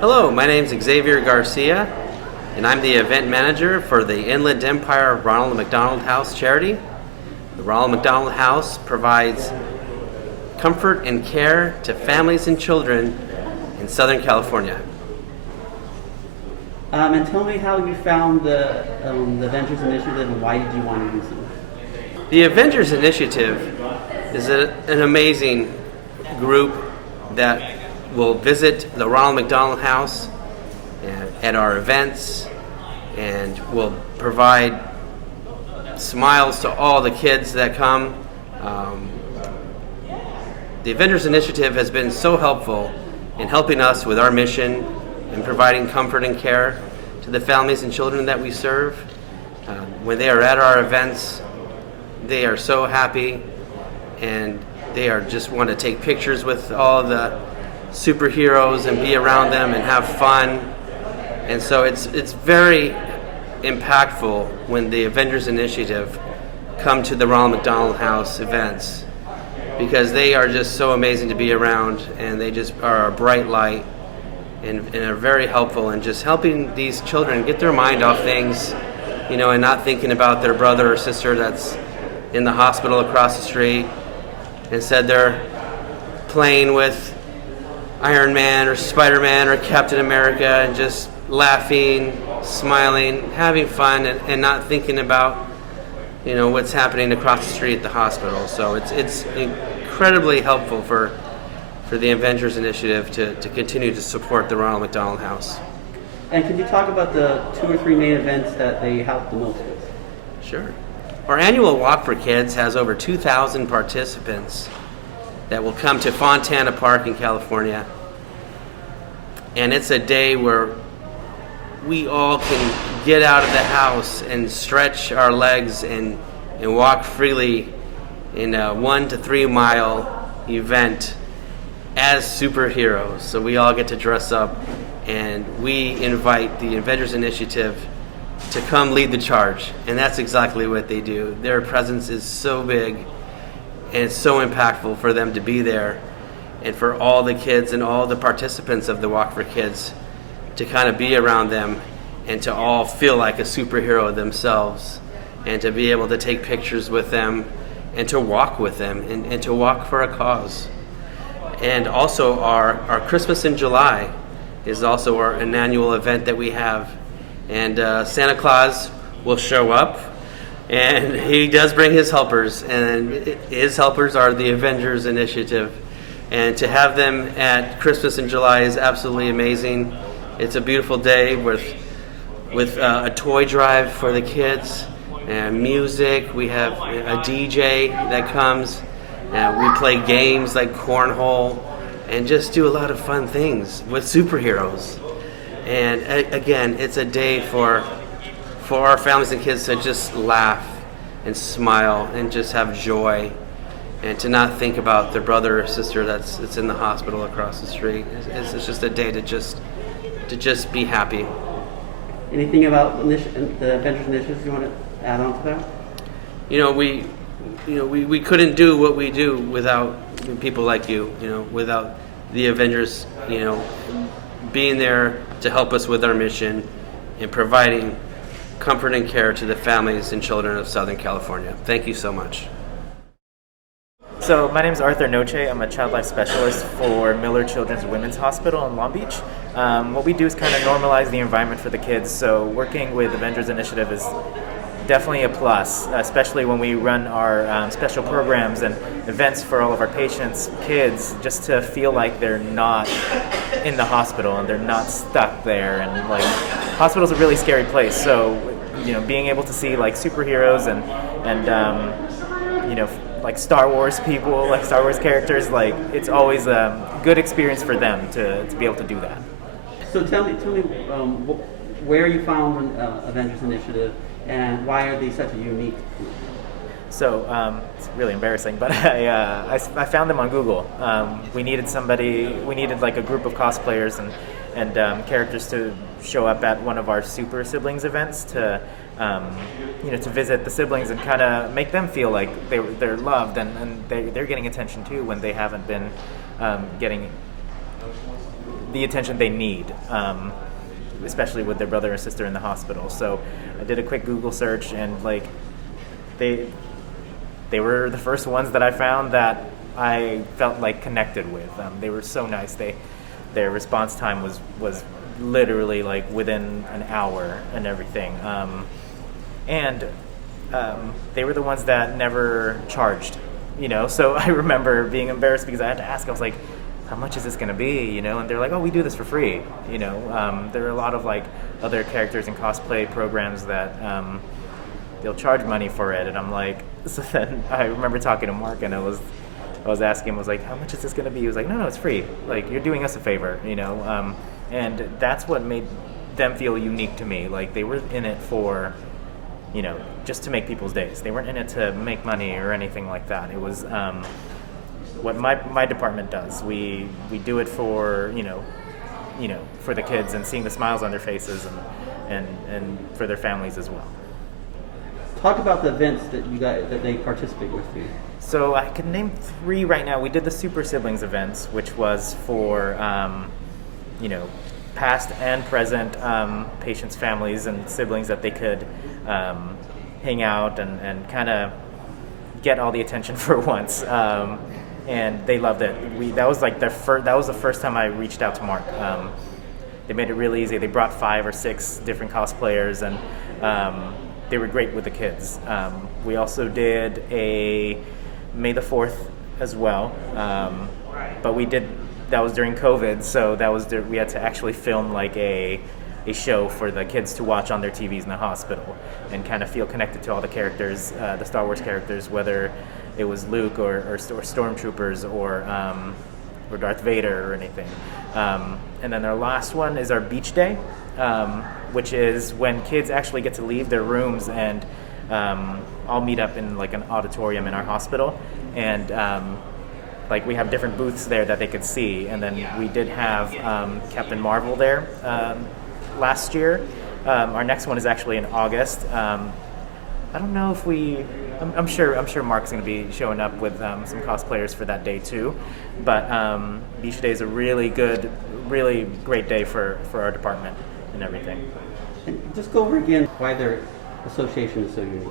Hello, my name is Xavier Garcia, and I'm the event manager for the Inland Empire Ronald McDonald House charity. The Ronald McDonald House provides comfort and care to families and children in Southern California. And tell me how you found the Avengers Initiative and why did you want to use them? The Avengers Initiative is an amazing group that will visit the Ronald McDonald House at our events and will provide smiles to all the kids that come. The Avengers Initiative has been so helpful in helping us with our mission and providing comfort and care to the families and children that we serve. When they are at our events, they are so happy and they are just want to take pictures with all the superheroes and be around them and have fun. And so it's very impactful when the Avengers Initiative come to the Ronald McDonald House events, because they are just so amazing to be around, and they just are a bright light and are very helpful in just helping these children get their mind off things, and not thinking about their brother or sister that's in the hospital across the street. Instead, they're playing with Iron Man or Spider-Man or Captain America and just laughing, smiling, having fun, and not thinking about what's happening across the street at the hospital. So it's incredibly helpful for the Avengers Initiative to continue to support the Ronald McDonald House. And can you talk about the 2 or 3 main events that they help the most with? Sure. Our annual Walk for Kids has over 2,000 participants that will come to Fontana Park in California. And it's a day where we all can get out of the house and stretch our legs and walk freely in a 1 to 3 mile event as superheroes. So we all get to dress up, and we invite the Avengers Initiative to come lead the charge. And that's exactly what they do. Their presence is so big and it's so impactful for them to be there, and for all the kids and all the participants of the Walk for Kids to kind of be around them and to all feel like a superhero themselves, and to be able to take pictures with them and to walk with them and to walk for a cause. And also our Christmas in July is also an annual event that we have. And Santa Claus will show up, and he does bring his helpers, and his helpers are the Avengers Initiative. And to have them at Christmas in July is absolutely amazing. It's a beautiful day with a toy drive for the kids and music. We have a DJ that comes, and we play games like cornhole and just do a lot of fun things with superheroes. And again, it's a day for our families and kids to just laugh and smile and just have joy, and to not think about their brother or sister that's in the hospital across the street. It's just a day to just be happy. Anything about the Avengers Initiative you want to add on to that? We couldn't do what we do without people like you. Without the Avengers, being there to help us with our mission and providing comfort and care to the families and children of Southern California. Thank you so much. So my name is Arthur Noche. I'm a child life specialist for Miller Children's Women's Hospital in Long Beach. What we do is kind of normalize the environment for the kids. So working with Avengers Initiative is definitely a plus, especially when we run our special programs and events for all of our patients, kids, just to feel like they're not in the hospital and they're not stuck there. And like, hospital's a really scary place. So, being able to see like superheroes and like Star Wars people, like Star Wars characters, like it's always a good experience for them to be able to do that. So tell me, where you found Avengers Initiative and why are they such a unique group? So it's really embarrassing, but I found them on Google. We needed like a group of cosplayers and characters to show up at one of our Super Siblings events to visit the siblings and kind of make them feel like they're loved and they're getting attention too when they haven't been getting the attention they need, especially with their brother and sister in the hospital. So I did a quick Google search, and like they were the first ones that I found that I felt like connected with. They were so nice. Their response time was literally like within an hour and everything. And they were the ones that never charged, So I remember being embarrassed because I had to ask. I was like, how much is this going to be, And they're like, oh, we do this for free, There are a lot of like other characters in cosplay programs that they'll charge money for it, and I'm like, so then I remember talking to Mark, and I was asking him, I was like, how much is this going to be? He was like, no, it's free. Like, you're doing us a favor, And that's what made them feel unique to me. Like, they were in it for, just to make people's days. They weren't in it to make money or anything like that. It was what my department does. We do it for, for the kids and seeing the smiles on their faces and for their families as well. Talk about the events that they participate with you. So I can name 3 right now. We did the Super Siblings events, which was for, past and present patients' families and siblings that they could hang out and kind of get all the attention for once. And they loved it. That was like that was the first time I reached out to Mark. They made it really easy. They brought 5 or 6 different cosplayers, and they were great with the kids. We also did a May the 4th as well, but that was during COVID, so we had to actually film like a show for the kids to watch on their TVs in the hospital and kind of feel connected to all the characters, the Star Wars characters, whether it was Luke or stormtroopers or Darth Vader or anything. And then our last one is our beach day, which is when kids actually get to leave their rooms and all meet up in like an auditorium in our hospital, and like we have different booths there that they could see. And then we did have Captain Marvel there last year. Our next one is actually in August. I don't know if I'm sure Mark's going to be showing up with some cosplayers for that day too. But Beach Day is a really great day for our department and everything. And just go over again why their association is so unique.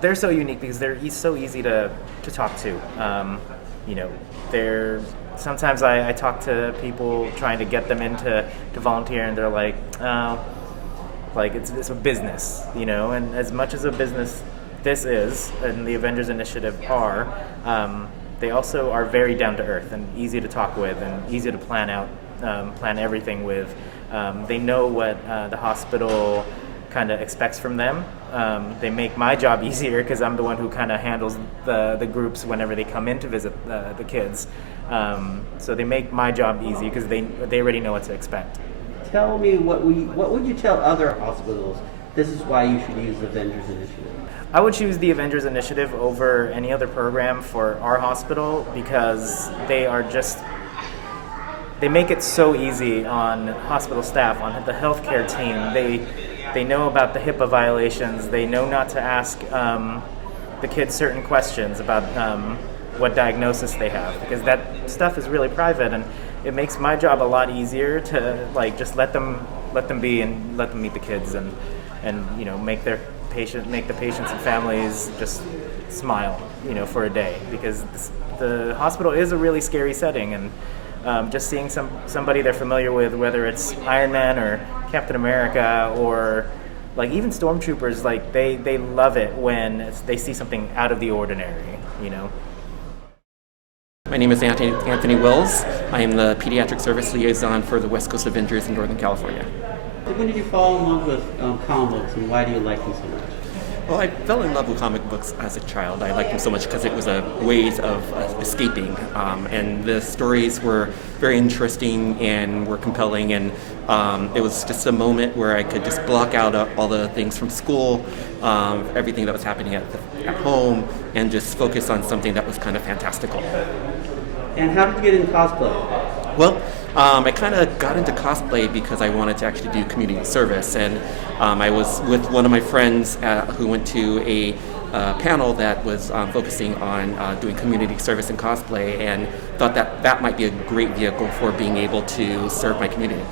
They're so unique because they're so easy to talk to. Sometimes I talk to people trying to get them to volunteer, and they're like, oh, like it's a business, and as much as a business this is, and the Avengers Initiative are, they also are very down to earth and easy to talk with and easy to plan everything with. They know what the hospital kind of expects from them. They make my job easier because I'm the one who kind of handles the groups whenever they come in to visit the kids. So they make my job easy because they already know what to expect. Tell me what would you tell other hospitals? This is why you should use the Avengers Initiative. I would choose the Avengers Initiative over any other program for our hospital because they make it so easy on hospital staff, on the healthcare team. They know about the HIPAA violations. They know not to ask the kids certain questions about what diagnosis they have, because that stuff is really private, and it makes my job a lot easier to just let them be and let them meet the kids and make the patients and families just smile for a day, because the hospital is a really scary setting, and just seeing somebody they're familiar with, whether it's Iron Man or Captain America or like even stormtroopers, like they love it when they see something out of the ordinary. My name is Anthony Wills. I am the Pediatric Service Liaison for the West Coast Avengers in Northern California. When did you fall in love with comic books, and why do you like them so much? Well, I fell in love with comic books as a child. I liked them so much because it was a ways of escaping, and the stories were very interesting and were compelling, and it was just a moment where I could just block out all the things from school, everything that was happening at home, and just focus on something that was kind of fantastical. And how did you get into cosplay? Well, I kind of got into cosplay because I wanted to actually do community service, and I was with one of my friends who went to a panel that was focusing on doing community service and cosplay, and thought that that might be a great vehicle for being able to serve my community.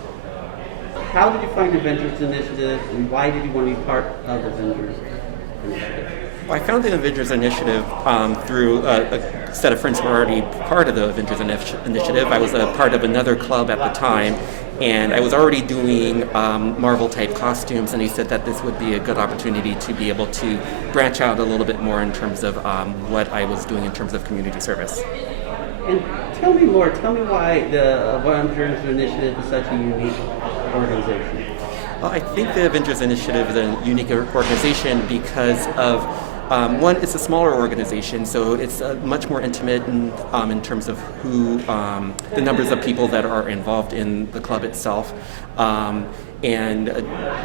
How did you find Avengers Initiative, and why did you want to be part of Avengers Initiative? Well, I found the Avengers Initiative through a set of friends who were already part of the Avengers Initiative. I was a part of another club at the time, and I was already doing Marvel-type costumes, and he said that this would be a good opportunity to be able to branch out a little bit more in terms of what I was doing in terms of community service. And tell me more. Tell me why the Avengers Initiative is such a unique organization. Well, I think the Avengers Initiative is a unique organization because of one, it's a smaller organization, so it's much more intimate in terms of who, the numbers of people that are involved in the club itself. And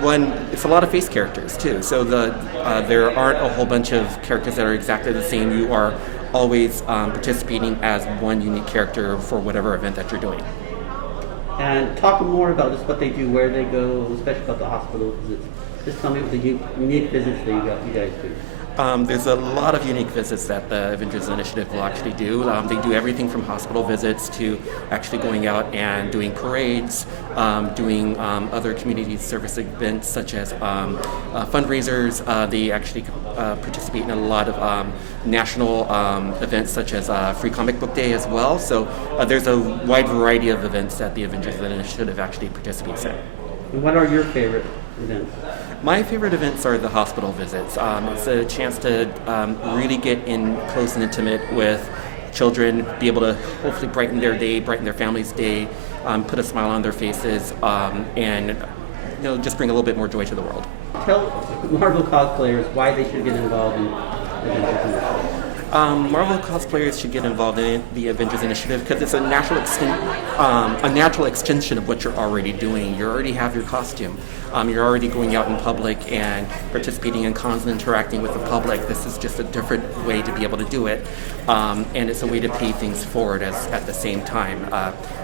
one, it's a lot of face characters too. So there aren't a whole bunch of characters that are exactly the same. You are always participating as one unique character for whatever event that you're doing. And talk more about just what they do, where they go, especially about the hospital visits. Just tell me about the unique visits that you guys do. There's a lot of unique visits that the Avengers Initiative will actually do. They do everything from hospital visits to actually going out and doing parades, doing other community service events such as fundraisers. They actually participate in a lot of national events such as Free Comic Book Day as well. So there's a wide variety of events that the Avengers Initiative actually participates in. And what are your favorite events? My favorite events are the hospital visits. It's a chance to really get in close and intimate with children, be able to hopefully brighten their day, brighten their family's day, put a smile on their faces, and just bring a little bit more joy to the world. Tell Marvel cosplayers why they should get involved in Avengers Initiative. Marvel cosplayers should get involved in the Avengers Initiative because it's a natural extension of what you're already doing. You already have your costume. You're already going out in public and participating in cons and interacting with the public. This is just a different way to be able to do it, and it's a way to pay things forward at the same time.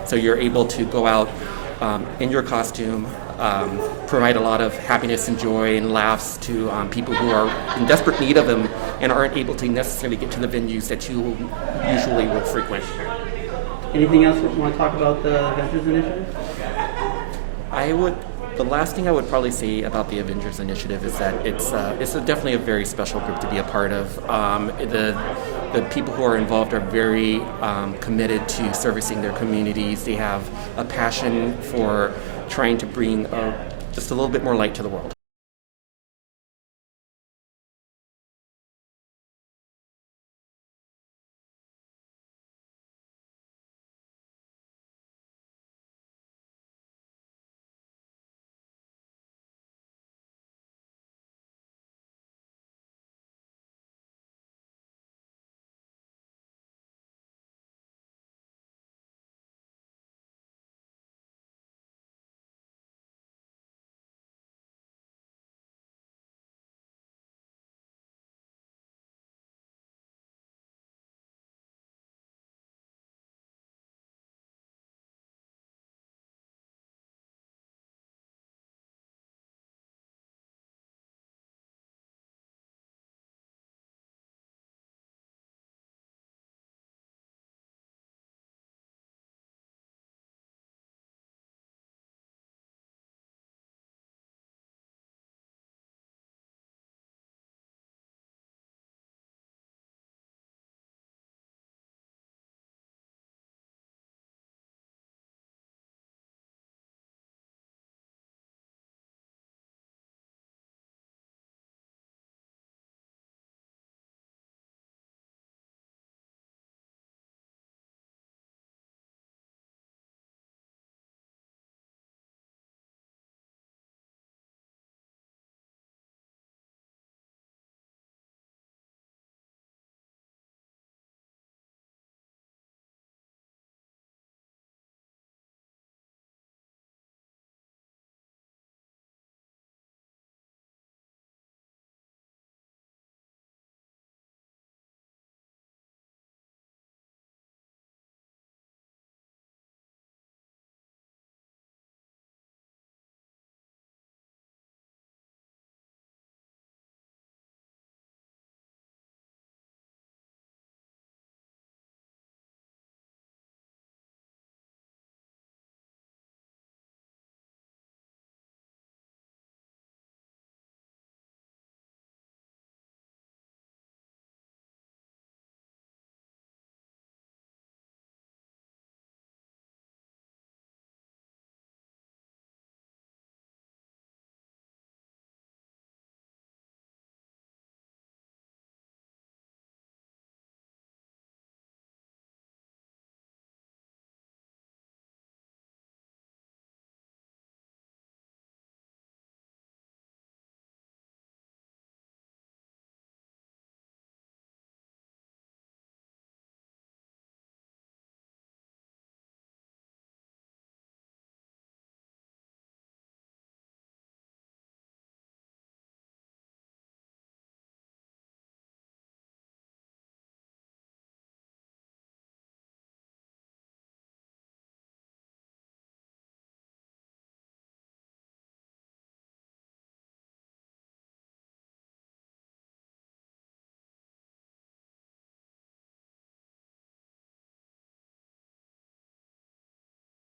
So you're able to go out in your costume, provide a lot of happiness and joy and laughs to people who are in desperate need of them and aren't able to necessarily get to the venues that you usually will frequent. Anything else you want to talk about the Avengers Initiative? The last thing I would probably say about the Avengers Initiative is that it's definitely a very special group to be a part of. The people who are involved are very committed to servicing their communities. They have a passion for trying to bring just a little bit more light to the world.